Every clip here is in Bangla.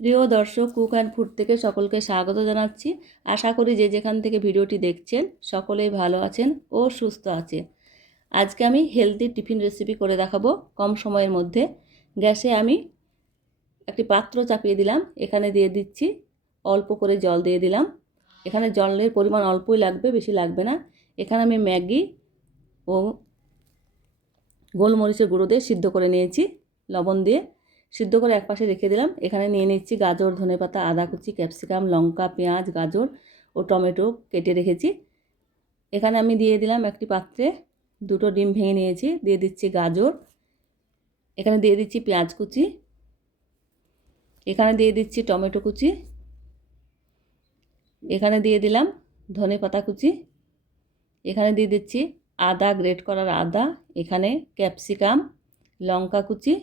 প্রিয় দর্শক, কুক অ্যান্ড ফুড থেকে সকলকে স্বাগত জানাচ্ছি। আশা করি যে যেখান থেকে ভিডিওটি দেখছেন, সকলেই ভালো আছেন ও সুস্থ আছেন। আজকে আমি হেলদি টিফিন রেসিপি করে দেখাবো কম সময়ের মধ্যে। গ্যাসে আমি একটি পাত্র চাপিয়ে দিলাম, এখানে দিয়ে দিচ্ছি অল্প করে জল দিয়ে দিলাম। এখানে জলের পরিমাণ অল্পই লাগবে, বেশি লাগবে না। এখানে আমি ম্যাগি ও গোলমরিচের গুঁড়ো দিয়ে সিদ্ধ করে নিয়েছি, লবণ দিয়ে। সিদ্ধ করে একপাশে রেখে দিলাম। এখানে নিয়ে নিচ্ছি গাজর ধনেপাতা আদা কুচি, ক্যাপসিকাম, লঙ্কা, পেঁয়াজ, গাজর ও টমেটো কেটে রেখেছি। এখানে আমি দিয়ে দিলাম একটি পাত্রে দুটো ডিম ভেঙে নিয়েছি। দিয়ে দিচ্ছি গাজর। এখানে দিয়ে দিচ্ছি পেঁয়াজ কুচি। এখানে দিয়ে দিচ্ছি টমেটো কুচি। এখানে দিয়ে দিলাম ধনে পাতা কুচি। এখানে দিয়ে দিচ্ছি আদা, গ্রেট করার আদা। এখানে ক্যাপসিকাম, লঙ্কা কুচি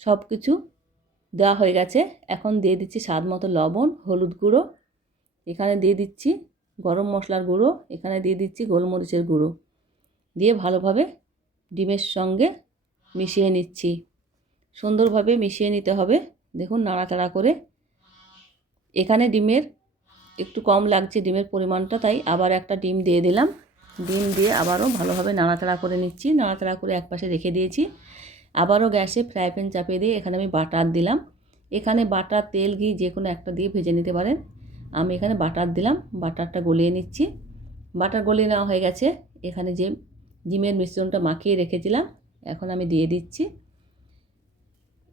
সব কিছু দেওয়া হয়ে গেছে। এখন দিয়ে দিচ্ছি স্বাদ মতো লবণ, হলুদ গুঁড়ো। এখানে দিয়ে দিচ্ছি গরম মশলার গুঁড়ো। এখানে দিয়ে দিচ্ছি গোলমরিচের গুঁড়ো। দিয়ে ভালোভাবে ডিমের সঙ্গে মিশিয়ে নিচ্ছি। সুন্দরভাবে মিশিয়ে নিতে হবে। দেখুন নাড়াচাড়া করে। এখানে ডিমের একটু কম লাগছে ডিমের পরিমাণটা, তাই আবার একটা ডিম দিয়ে দিলাম। ডিম দিয়ে আবারও ভালোভাবে নাড়াচাড়া করে নিচ্ছি। নাড়াচাড়া করে একপাশে রেখে দিয়েছি। আবারও গ্যাসে ফ্রাই প্যান চাপিয়ে দিয়ে এখানে আমি বাটার দিলাম। এখানে বাটার, তেল, ঘি যে কোনো একটা দিয়ে ভেজে নিতে পারেন। আমি এখানে বাটার দিলাম, বাটারটা গলিয়ে নিচ্ছি। বাটার গলিয়ে নেওয়া হয়ে গেছে। এখানে যে ডিমের মিশ্রণটা মাখিয়ে রেখেছিলাম, এখন আমি দিয়ে দিচ্ছি।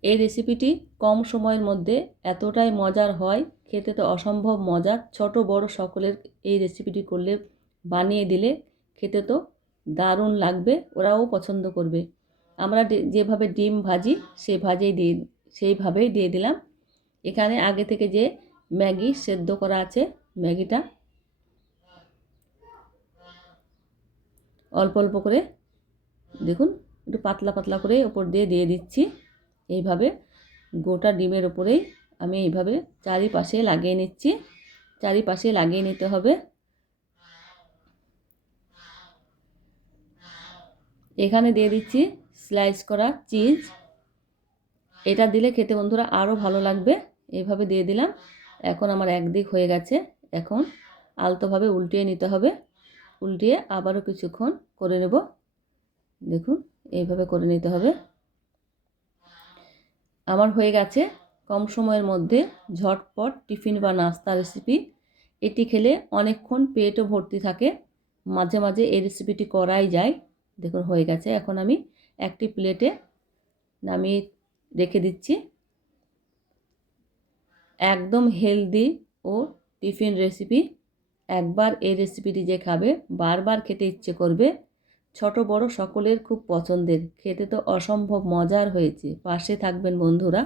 এই রেসিপিটি কম সময়ের মধ্যে এতটাই মজার হয়, খেতে তো অসম্ভব মজার। ছোট, বড় সকলের এই রেসিপিটি করলে, বানিয়ে দিলে খেতে তো দারুণ লাগবে, ওরাও পছন্দ করবে। আমরা যেভাবে ডিম ভাজি, সেই ভাজেই দিয়ে, সেইভাবেই দিয়ে দিলাম। এখানে আগে থেকে যে ম্যাগি সেদ্ধ করা আছে, ম্যাগিটা অল্প অল্প করে, দেখুন, একটু পাতলা পাতলা করে ওপর দিয়ে দিয়ে দিচ্ছি। এইভাবে গোটা ডিমের ওপরেই আমি এইভাবে চারিপাশে লাগিয়ে নিচ্ছি। চারিপাশে লাগিয়ে নিতে হবে। এখানে দিয়ে দিচ্ছি স্লাইস করা চিজ। এটা দিলে খেতে বন্ধুরা আরও ভালো লাগবে। এইভাবে দিয়ে দিলাম। এখন আমার একদিক হয়ে গেছে। এখন আলতোভাবে উল্টিয়ে নিতে হবে। উল্টিয়ে আবারও কিছুক্ষণ করে নেব। দেখুন, এইভাবে করে নিতে হবে। আমার হয়ে গেছে কম সময়ের মধ্যে ঝটপট টিফিন বা নাস্তা রেসিপি এটি খেলে অনেকক্ষণ পেটও ভর্তি থাকে। মাঝে মাঝে এই রেসিপিটি করাই যায়। দেখুন, হয়ে গেছে। এখন আমি একটি প্লেটে নামিয়ে রেখে দিচ্ছি। একদম হেলদি ও টিফিন রেসিপি। একবার এই রেসিপিটি যে খাবে, বারবার খেতে ইচ্ছে করবে। ছোট, বড় সকলের খুব পছন্দের। খেতে তো অসম্ভব মজার হয়েছে। পাশে থাকবেন বন্ধুরা।